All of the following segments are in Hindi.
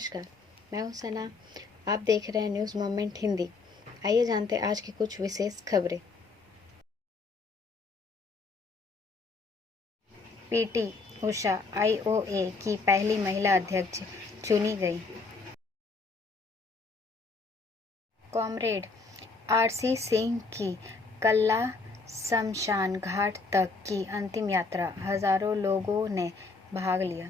नमस्कार, मैं हूं सना। आप देख रहे हैं न्यूज़ मोमेंट हिंदी। आइए जानते हैं आज की कुछ विशेष खबरें। पीटी उषा आईओए की पहली महिला अध्यक्ष चुनी गई। कॉमरेड आरसी सिंह की कल्ला शमशान घाट तक की अंतिम यात्रा, हजारों लोगों ने भाग लिया।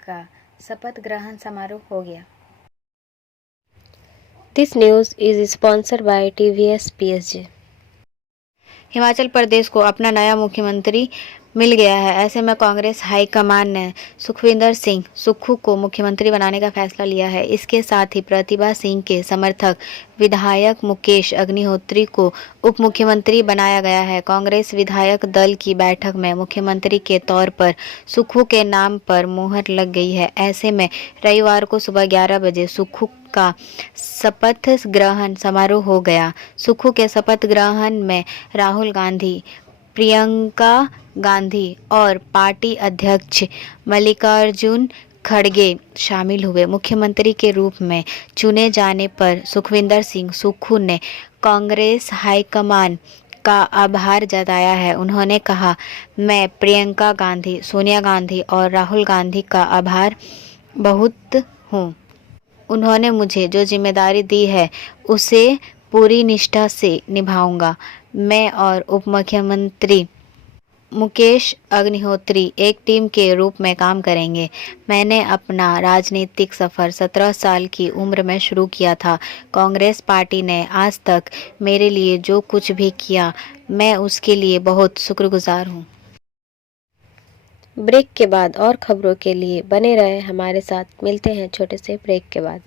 का शपथ ग्रहण समारोह हो गया। This news is sponsored by TVS PSG. Himachal Pradesh को अपना नया मुख्यमंत्री मिल गया है। ऐसे में कांग्रेस हाईकमान ने सुखविंदर सिंह सुक्खू को मुख्यमंत्री बनाने का फैसला लिया है। इसके साथ ही प्रतिभा सिंह के समर्थक विधायक मुकेश अग्निहोत्री को उप मुख्यमंत्री बनाया गया है। कांग्रेस विधायक दल की बैठक में मुख्यमंत्री के तौर पर सुक्खू के नाम पर मुहर लग गई है। ऐसे में रविवार को सुबह 11 बजे सुक्खू का शपथ ग्रहण समारोह हो गया। सुक्खू के शपथ ग्रहण में राहुल गांधी, प्रियंका गांधी और पार्टी अध्यक्ष मल्लिकार्जुन खड़गे शामिल हुए। मुख्यमंत्री के रूप में चुने जाने पर सुखविंदर सिंह सुक्खू ने कांग्रेस हाईकमान का आभार जताया है। उन्होंने कहा, मैं प्रियंका गांधी, सोनिया गांधी और राहुल गांधी का आभार बहुत हूँ। उन्होंने मुझे जो जिम्मेदारी दी है उसे पूरी निष्ठा से निभाऊंगा। मैं और उप मुख्यमंत्री मुकेश अग्निहोत्री एक टीम के रूप में काम करेंगे। मैंने अपना राजनीतिक सफ़र 17 साल की उम्र में शुरू किया था। कांग्रेस पार्टी ने आज तक मेरे लिए जो कुछ भी किया, मैं उसके लिए बहुत शुक्रगुजार हूँ। ब्रेक के बाद और खबरों के लिए बने रहे हमारे साथ। मिलते हैं छोटे से ब्रेक के बाद।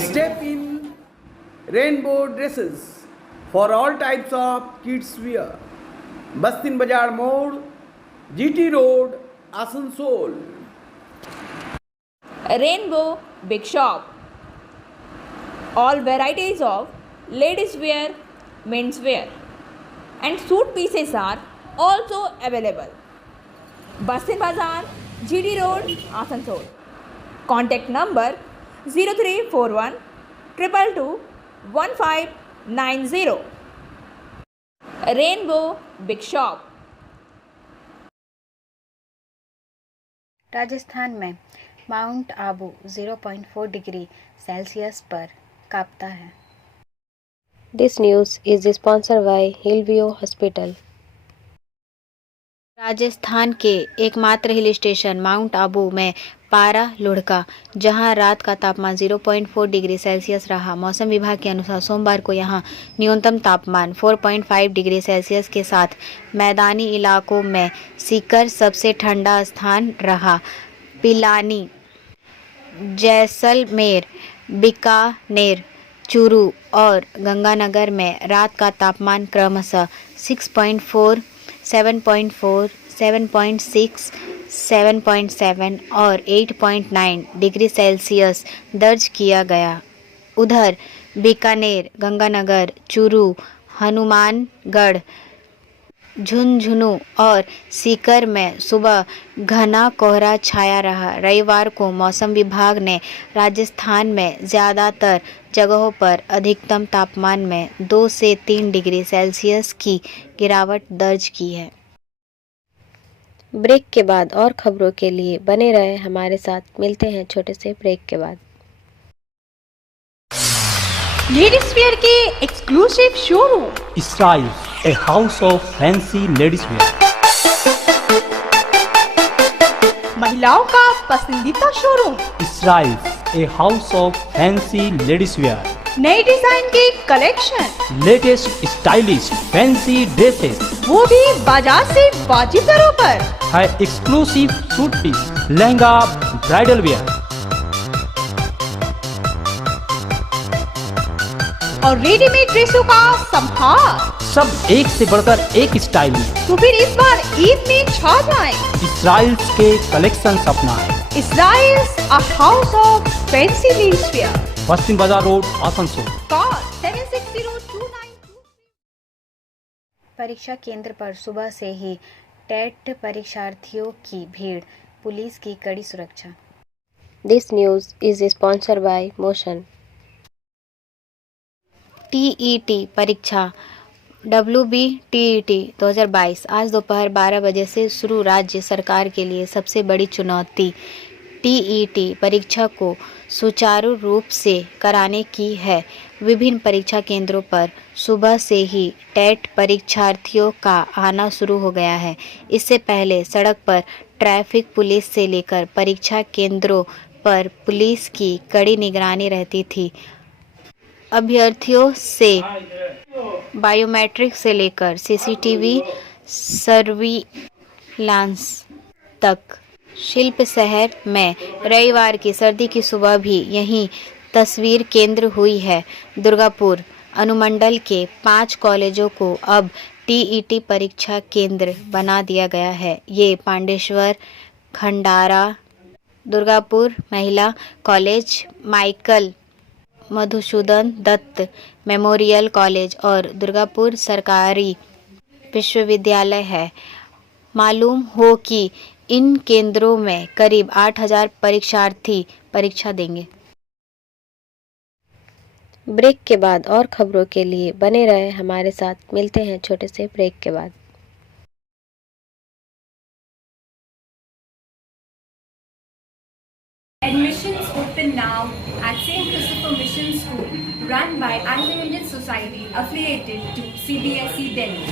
Step in rainbow dresses for all types of kids wear. बस्तिन बाजार मोड़, GT road, Asansol. Rainbow Big Shop. All varieties of ladies wear, men's wear and suit pieces are also available. Bastin Bazaar, GD Road, Asansol. Contact number 0341 222 1590. Rainbow Big Shop. Rajasthan में माउंट आबू 0.4 डिग्री सेल्सियस पर कांपता है। This news is sponsored by Hillview Hospital. Rajasthan के एकमात्र हिल स्टेशन माउंट आबू में पारा लुढ़का, जहां रात का तापमान 0.4 डिग्री सेल्सियस रहा। मौसम विभाग के अनुसार सोमवार को यहां न्यूनतम तापमान 4.5 डिग्री सेल्सियस के साथ मैदानी इलाकों में सीकर सबसे ठंडा स्थान रहा। पिलानी, जैसलमेर, बीकानेर, चूरू और गंगानगर में रात का तापमान क्रमशः 6.4, 7.4, 7.6, 7.7 और 8.9 डिग्री सेल्सियस दर्ज किया गया। उधर बीकानेर, गंगानगर, चूरू, हनुमानगढ़, झुंझुनू और सीकर में सुबह घना कोहरा छाया रहा। रविवार को मौसम विभाग ने राजस्थान में ज़्यादातर जगहों पर अधिकतम तापमान में 2 से 3 डिग्री सेल्सियस की गिरावट दर्ज की है। ब्रेक के बाद और खबरों के लिए बने रहे हमारे साथ। मिलते हैं छोटे से ब्रेक के बाद। लेडीज वेयर के exclusive showroom Styles, a house of fancy ladies wear. महिलाओं का पसंदीदा showroom Styles, a house of fancy ladies wear. नए डिजाइन के collection, Latest stylish fancy dresses. वो भी बाजार से वाजिब दरों पर। है exclusive suit piece, lehenga, bridal wear और रेडीमेड ड्रेसों का संभार। सब एक से बढ़कर एक स्टाइल में। तो फिर इस बार ईद में छा जाएं। Styles के कलेक्शन अपना है। Styles, a house of fancy ladies wear. बस्तिन बाजार रोड आसनसोल। Call 760292. परीक्षा केंद्र पर सुबह से ही टेट परीक्षार्थियों की भीड़, पुलिस की कड़ी सुरक्षा। This news is sponsored by Motion. TET परीक्षा WBTET 2022 आज दोपहर 12 बजे से शुरू। राज्य सरकार के लिए सबसे बड़ी चुनौती टीईटी परीक्षा को सुचारू रूप से कराने की है। विभिन्न परीक्षा केंद्रों पर सुबह से ही टेट परीक्षार्थियों का आना शुरू हो गया है। इससे पहले सड़क पर ट्रैफिक पुलिस से लेकर परीक्षा केंद्रों पर पुलिस की कड़ी निगरानी रहती थी। अभ्यर्थियों से बायोमेट्रिक से लेकर सीसीटीवी सर्विलांस तक। शिल्प शहर में रविवार की सर्दी की सुबह भी यही तस्वीर केंद्र हुई है। दुर्गापुर अनुमंडल के 5 कॉलेजों को अब टीईटी परीक्षा केंद्र बना दिया गया है। ये पांडेश्वर, खंडारा, दुर्गापुर महिला college, Michael Madhusudan Dutt memorial college और दुर्गापुर सरकारी विश्वविद्यालय है। मालूम हो कि इन केंद्रों में करीब 8000 परीक्षार्थी परीक्षा देंगे। ब्रेक के बाद और खबरों के लिए बने रहे हमारे साथ। मिलते हैं छोटे से ब्रेक के बाद। Admissions open now at St. Christopher Mission School, run by Anglo-Indian Society affiliated to CBSE Delhi.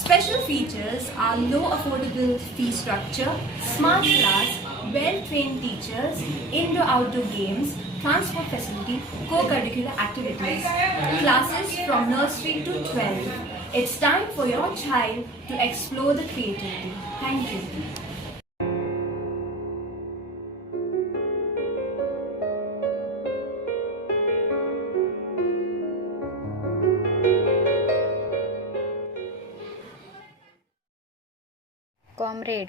Special features are low affordable fee structure, smart class, well-trained teachers, indoor-outdoor games, transport facility, co-curricular activities, classes from nursery to 12. It's time for your child to explore the creativity. Thank you. Comrade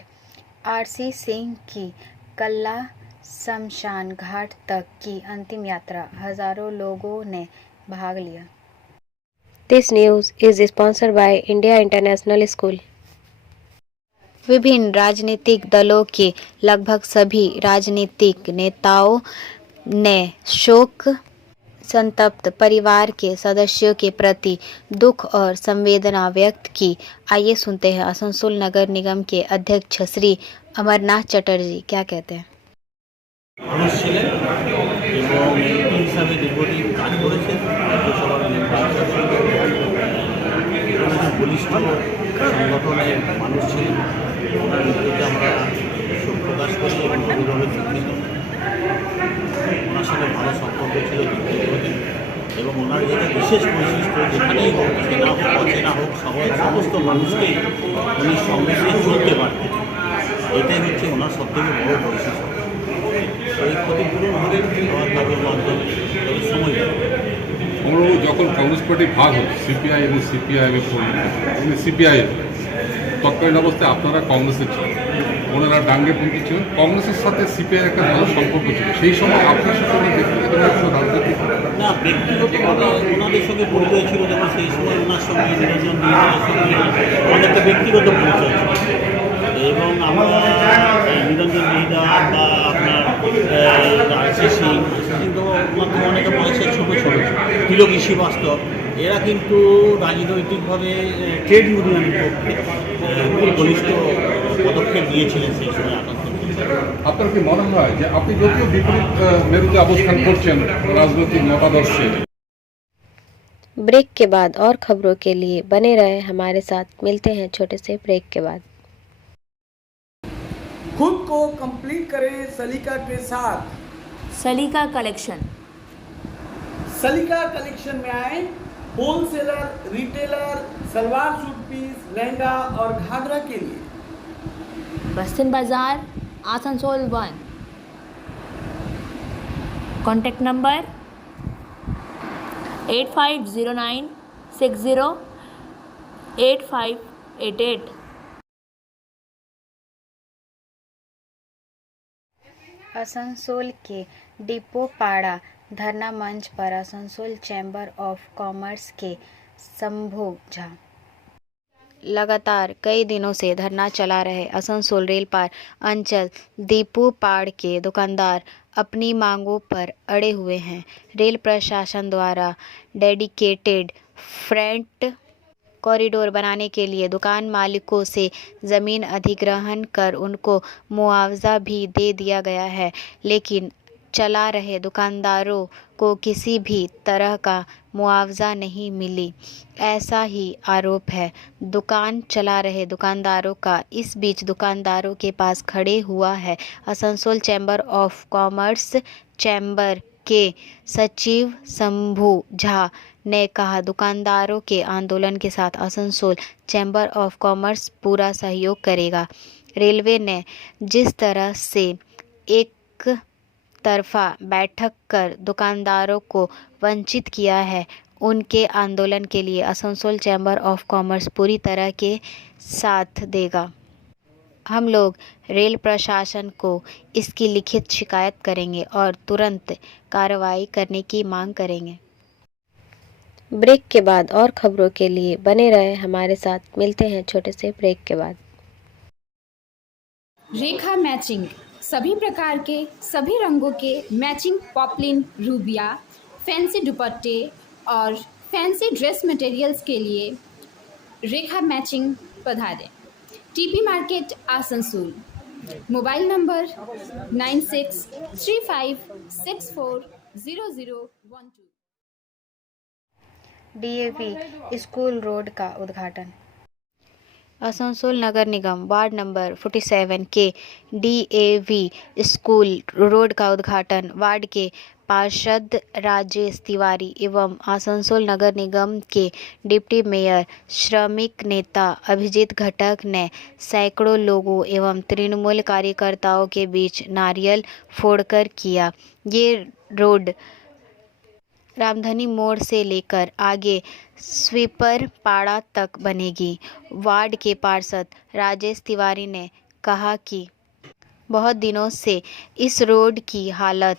RC Singh की कल्ला शमशान घाट तक की अंतिम यात्रा, हजारों लोगों ने भाग लिया। This news is sponsored by India International School. विभिन्न राजनीतिक दलों के लगभग सभी राजनीतिक नेताओं ने शोक संतप्त परिवार के सदस्यों के प्रति दुख और संवेदना व्यक्त की। आइए सुनते हैं आसनसोल नगर निगम के अध्यक्ष श्री अमरनाथ चटर्जी क्या कहते हैं। মানুষ ছিলেন এবং এমপি হিসাবে দীর্ঘদিন কাজ করেছেন। রাজ্যসভার মেম্বার বলিষ্ঠ সংগঠনের মানুষ ছিলেন। ওনার মৃত্যুতে আমরা শোক প্রকাশ করি এবং গভীরভাবে দুঃখিত। ওনার সাথে ভালো সম্পর্ক ছিল দীর্ঘদিন এবং ওনার যেটা বিশেষ বৈশিষ্ট্য, যেখানেই হোক, চেনা হোক অচেনা হোক, সমস্ত মানুষকেই উনি সঙ্গে নিয়ে চলতে পারতেন। এটাই হচ্ছে ওনার সবথেকে বড় বৈশিষ্ট্য। এই ক্ষতিপূরণ হলে তাদের মাধ্যমে সময় লাগবে। আমরা যখন কংগ্রেস পার্টি ভাগ হল, সিপিআই এবং সিপিআইএমে সিপিআইএম তৎকালীন অবস্থায় আপনারা কংগ্রেসের ছিলেন, ওনারা ডাঙ্গেপন্থী ছিলেন। কংগ্রেসের সাথে সিপিআই একটা ভালো সম্পর্ক ছিল। সেই সময় আপনার সাথে ব্যক্তিগত রাজনৈতিক না, ব্যক্তিগতভাবে ওনাদের সঙ্গে পরিচয় ছিল, যেমন সেই সময় ওনার সঙ্গে নিরঞ্জন মিহিদার সঙ্গে আমাদের একটা ব্যক্তিগত পরিচয় ছিল এবং আমরা নিরঞ্জন মিহিদার বা আপনার আরসি সিং কিন্তু মধ্যে অনেকে বয়সের ছোটো ছোটো তিলকী শ্রীবাস্তব, এরা কিন্তু রাজনৈতিকভাবে ট্রেড ইউনিয়নের পক্ষে বলিষ্ঠ পদক্ষেপ নিয়েছিলেন সেই সময়। আপনার কি মনে হয় যে আপনি যদিও বিপরীত মেরুতে অবস্থান করছেন রাজনৈতিক মতাদর্শে? ब्रेक के बाद और खबरों के लिए बने रहे हमारे साथ। मिलते हैं छोटे से ब्रेक के बाद। खुद को कंप्लीट करें सलीका के साथ। सलीका कलेक्शन। सलीका कलेक्शन में आए wholesaler, retailer, salwar suit piece, lehenga और घाघरा के लिए। बस्तिन बाजार आसनसोल 1। Contact number 8509608588। आसनसोल के डिपोपाड़ा धरना मंच पर आसनसोल चैम्बर ऑफ कॉमर्स के शंभू झा लगातार कई दिनों से धरना चला रहे आसनसोल रेल पार अंचल डिपोपाड़ के दुकानदार अपनी मांगों पर अड़े हुए हैं। रेल प्रशासन द्वारा डेडिकेटेड फ्रेट कॉरिडोर बनाने के लिए दुकान मालिकों से ज़मीन अधिग्रहण कर उनको मुआवजा भी दे दिया गया है, लेकिन चला रहे दुकानदारों को किसी भी तरह का मुआवजा नहीं मिली, ऐसा ही आरोप है दुकान चला रहे दुकानदारों का। इस बीच दुकानदारों के पास खड़े हुआ है Asansol chamber of commerce chamber के सचिव शंभू झा ने कहा, दुकानदारों के आंदोलन के साथ आसनसोल चैम्बर ऑफ कॉमर्स पूरा सहयोग करेगा। रेलवे ने जिस तरह से एक तरफा बैठक कर दुकानदारों को वंचित किया है, उनके आंदोलन के लिए आसनसोल चैम्बर ऑफ कॉमर्स पूरी तरह के साथ देगा। हम लोग रेल प्रशासन को इसकी लिखित शिकायत करेंगे और तुरंत कार्रवाई करने की मांग करेंगे। ब्रेक के बाद और खबरों के लिए बने रहे हमारे साथ। मिलते हैं छोटे से ब्रेक के बाद। रेखा मैचिंग, सभी प्रकार के सभी रंगों के मैचिंग पॉपलिन, रूबिया, फैंसी दुपट्टे और फैंसी ड्रेस मटेरियल्स के लिए रेखा मैचिंग पधारें। TP market Asansol. Mobile number 9635640012। DAV school road का उद्घाटन। आसनसोल नगर निगम वार्ड नंबर 47 के डीएवी स्कूल रोड का उद्घाटन वार्ड के पार्षद राजेश तिवारी एवं आसनसोल नगर निगम के डिप्टी मेयर श्रमिक नेता अभिजीत घटक ने सैकड़ों लोगों एवं तृणमूल कार्यकर्ताओं के बीच नारियल फोड़कर किया। ये रोड रामधनी मोड़ से लेकर आगे स्वीपर पाड़ा तक बनेगी। वार्ड के पार्षद राजेश तिवारी ने कहा कि बहुत दिनों से इस रोड की हालत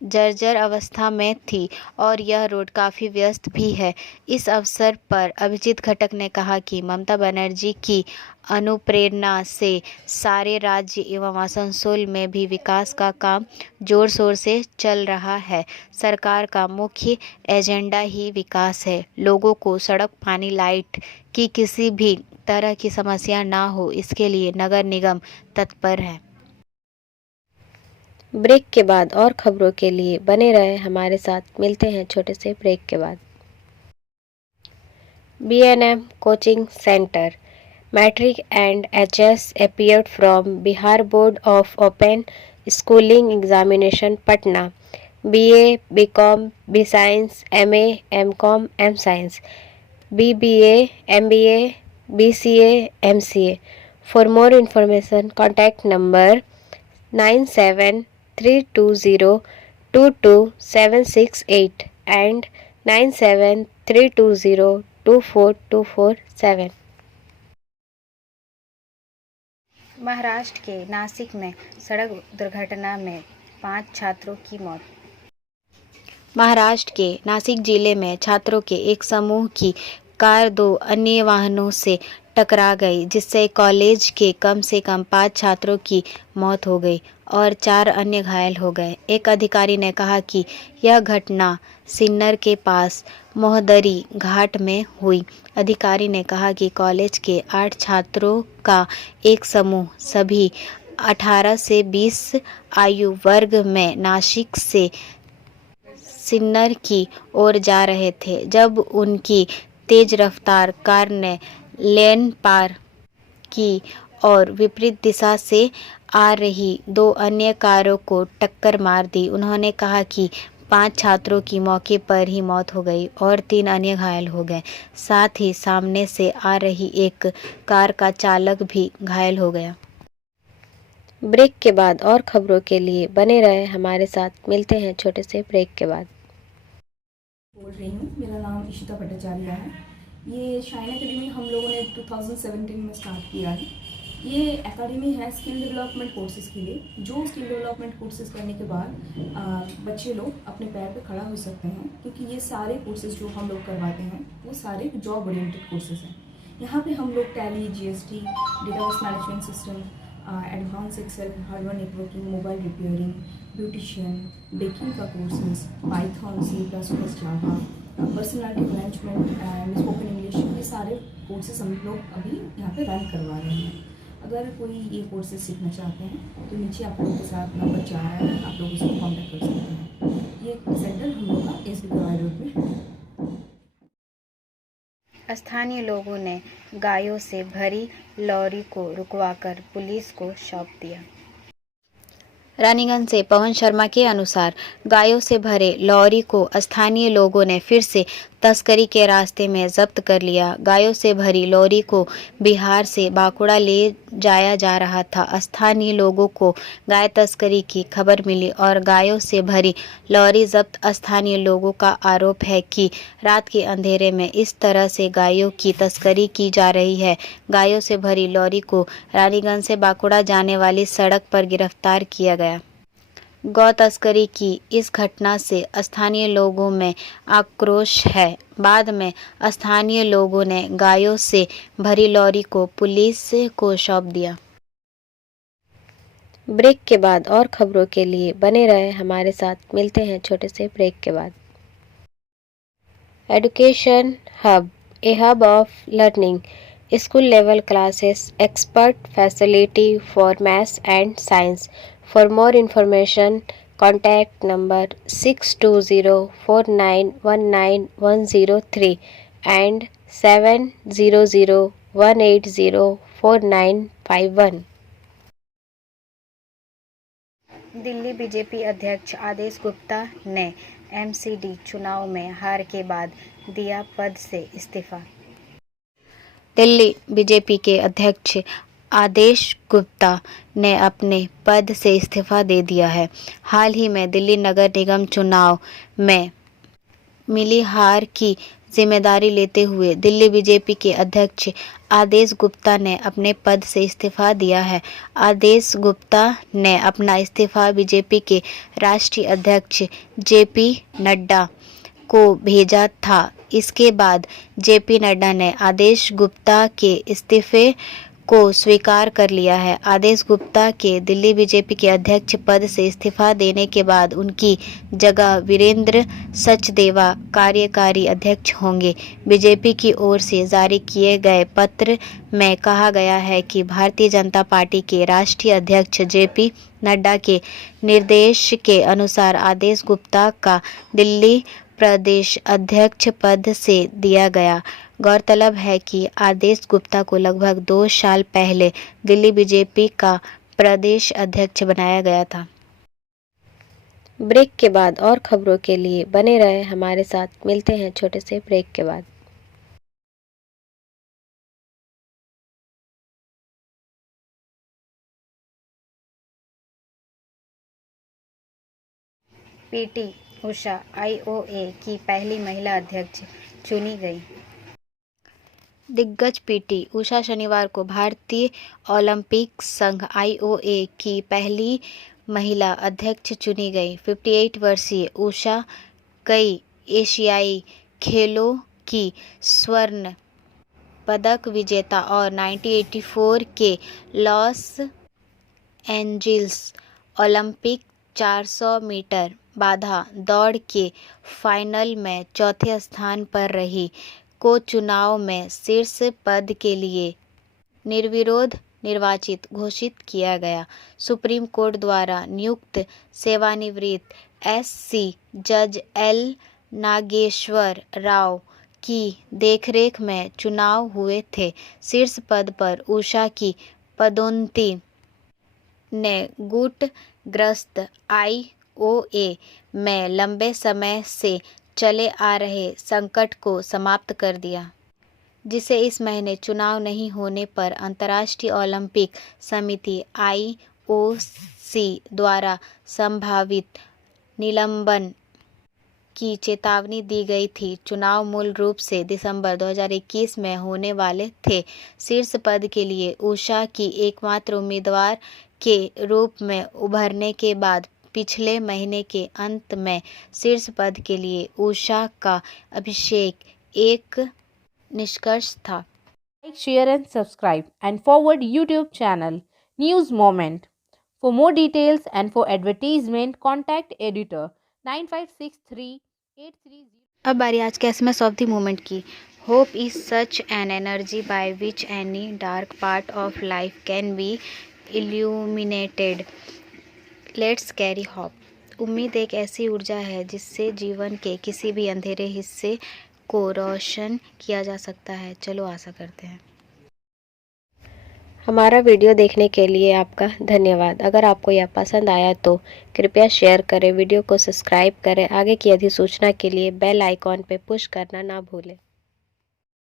जर्जर अवस्था में थी और यह रोड काफ़ी व्यस्त भी है। इस अवसर पर अभिजीत घटक ने कहा कि ममता बनर्जी की अनुप्रेरणा से सारे राज्य एवं आसनसोल में भी विकास का काम जोर शोर से चल रहा है। सरकार का मुख्य एजेंडा ही विकास है। लोगों को सड़क, पानी, लाइट की किसी भी तरह की समस्या ना हो, इसके लिए नगर निगम तत्पर है। ब्रेक के बाद और खबरों के लिए बने रहे हमारे साथ। मिलते हैं छोटे से ब्रेक के बाद। B&M coaching centre matric and HS appeared from Bihar board of open schooling examination Patna. BA, BCom, B Science, MA, MCom, M Science, BBA, MBA, BCA, MCA. For more information, contact number 9732022768 and 9732024247. Maharashtra के नासिक में सड़क दुर्घटना में 5 छात्रों की मौत। महाराष्ट्र के नासिक जिले में छात्रों के एक समूह की कार 2 अन्य वाहनों से टकरा गई, जिससे कॉलेज के कम से कम 5 छात्रों की मौत हो गई और 4 अन्य घायल हो गए। एक अधिकारी ने कहा कि यह घटना सिन्नर के पास मोहदरी घाट में हुई। अधिकारी ने कहा कि कॉलेज के 8 छात्रों का एक समूह सभी 18 से 20 आयु वर्ग में नासिक से सिन्नर की ओर जा रहे थे, जब उनकी तेज रफ्तार कार ने लेन पार की और विपरीत दिशा से आ रही 2 अन्य कारों को टक्कर मार दी। उन्होंने कहा कि 5 छात्रों की मौके पर ही मौत हो गई और 3 अन्य घायल हो गए। साथ ही सामने से आ रही एक कार का चालक भी घायल हो गया। ब्रेक के बाद और खबरों के लिए बने रहे हमारे साथ। मिलते हैं छोटे से ब्रेक के बाद। बोल रही हूँ, मेरा नाम इशिता भट्टाचार्य है। ये शाइन एकेडमी हम लोगों ने 2017 में स्टार्ट किया है। ये एकेडमी है स्किल डेवलपमेंट कोर्सेज़ के लिए, जो स्किल डेवलपमेंट कोर्सेज़ करने के बाद बच्चे लोग अपने पैर पे खड़ा हो सकते हैं, क्योंकि ये सारे कोर्सेज़ जो हम लोग करवाते हैं वो सारे जॉब ओरिएंटेड कोर्सेज़ हैं। यहाँ पे हम लोग Tally, GST, database management system, advance Excel, hardware networking, mobile repairing, beautician, baking का courses, Python, C plus plus, Java, personality management and spoken English, ये सारे कोर्सेज हम लोग अभी यहाँ पे रन करवा रहे हैं। अगर कोई ये कोर्सेज सीखना चाहते हैं तो नीचे आप लोगों के साथ नंबर जा रहा है, आप लोग उसको कॉन्टैक्ट कर सकते हैं। ये सेंटर हम लोग का एस बी कवाई रोड में है। स्थानीय लोगों ने गायों से भरी लॉरी को रुकवाकर पुलिस को सौंप दिया। रानीगंज से पवन शर्मा के अनुसार गायों से भरे लॉरी को स्थानीय लोगों ने फिर से तस्करी के रास्ते में जब्त कर लिया। गायों से भरी लॉरी को बिहार से बांकुड़ा ले जाया जा रहा था। स्थानीय लोगों को गाय तस्करी की खबर मिली और गायों से भरी लॉरी जब्त। स्थानीय लोगों का आरोप है कि रात के अंधेरे में इस तरह से गायों की तस्करी की जा रही है। गायों से भरी लॉरी को रानीगंज से बांकुड़ा जाने वाली सड़क पर गिरफ्तार किया गया। गौ तस्करी की इस घटना से स्थानीय लोगों में आक्रोश है। बाद में स्थानीय लोगों ने गायों से भरी लॉरी को पुलिस को सौंप दिया। ब्रेक के बाद और खबरों के लिए बने रहे हमारे साथ, मिलते हैं छोटे से ब्रेक के बाद। Education hub, A hub of learning, school level classes, expert facility for maths and science. For more information, contact number 62049191103 and 70018049151। Delhi BJP अध्यक्ष आदेश गुप्ता ने एमसीडी चुनाव में हार के बाद दिया पद से इस्तीफा। दिल्ली बीजेपी के अध्यक्ष आदेश गुप्ता ने अपने पद से इस्तीफा दे दिया है। हाल ही में दिल्ली नगर निगम चुनाव में मिली हार की जिम्मेदारी लेते हुए दिल्ली बीजेपी के अध्यक्ष आदेश गुप्ता ने अपने पद से इस्तीफा दिया है। आदेश गुप्ता ने अपना इस्तीफा बीजेपी के राष्ट्रीय अध्यक्ष जेपी नड्डा को भेजा था। इसके बाद जेपी नड्डा ने आदेश गुप्ता के इस्तीफे को स्वीकार कर लिया है। आदेश गुप्ता के दिल्ली बीजेपी के अध्यक्ष पद से इस्तीफा देने के बाद उनकी जगह वीरेंद्र सचदेवा कार्यकारी अध्यक्ष होंगे। बीजेपी की ओर से जारी किए गए पत्र में कहा गया है कि भारतीय जनता पार्टी के राष्ट्रीय अध्यक्ष जेपी नड्डा के निर्देश के अनुसार आदेश गुप्ता का दिल्ली प्रदेश अध्यक्ष पद से दिया गया। गौरतलब है कि आदेश गुप्ता को लगभग 2 साल पहले दिल्ली बीजेपी का प्रदेश अध्यक्ष बनाया गया था। ब्रेक के बाद और खबरों के लिए बने रहे हमारे साथ, मिलते हैं छोटे से ब्रेक के बाद। पीटी उषा आईओए की पहली महिला अध्यक्ष चुनी गई। दिग्गज पीटी उषा शनिवार को भारतीय ओलंपिक संघ आईओए की पहली महिला अध्यक्ष चुनी गई। 58 वर्षीय उषा कई एशियाई खेलों की स्वर्ण पदक विजेता और 1984 के लॉस एंजिल्स ओलंपिक 400 मीटर बाधा दौड़ के फाइनल में चौथे स्थान पर रही को चुनाव में शीर्ष पद के लिए निर्विरोध निर्वाचित घोषित किया गया। सुप्रीम कोर्ट द्वारा नियुक्त सेवानिवृत्त एससी जज एल नागेश्वर राव की देखरेख में चुनाव हुए थे। शीर्ष पद पर उषा की पदोन्नति ने गुटग्रस्त आईओए में लंबे समय से चले आ रहे संकट को समाप्त कर दिया, जिसे इस महीने चुनाव नहीं होने पर अंतर्राष्ट्रीय ओलंपिक समिति आईओसी द्वारा संभावित निलंबन की चेतावनी दी गई थी। चुनाव मूल रूप से दिसंबर 2021 में होने वाले थे। शीर्ष पद के लिए उषा की एकमात्र उम्मीदवार के रूप में उभरने के बाद पिछले महीने के अंत में शीर्ष पद के लिए उषा का अभिषेक एक निष्कर्ष था। Like, share and subscribe and forward YouTube channel News Moment. For more details and for advertisement, contact editor 956383. अब बारी आज के एसएमएस ऑफ द मोमेंट की। Hope is such an energy by which any dark part of life can be illuminated. Let's carry hope. उम्मीद एक ऐसी ऊर्जा है जिससे जीवन के किसी भी अंधेरे हिस्से को रोशन किया जा सकता है। चलो आशा करते हैं। हमारा वीडियो देखने के लिए आपका धन्यवाद। अगर आपको यह पसंद आया तो कृपया शेयर करें, वीडियो को सब्सक्राइब करें। आगे की अधिसूचना के लिए बेल आइकॉन पर पुश करना ना भूलें।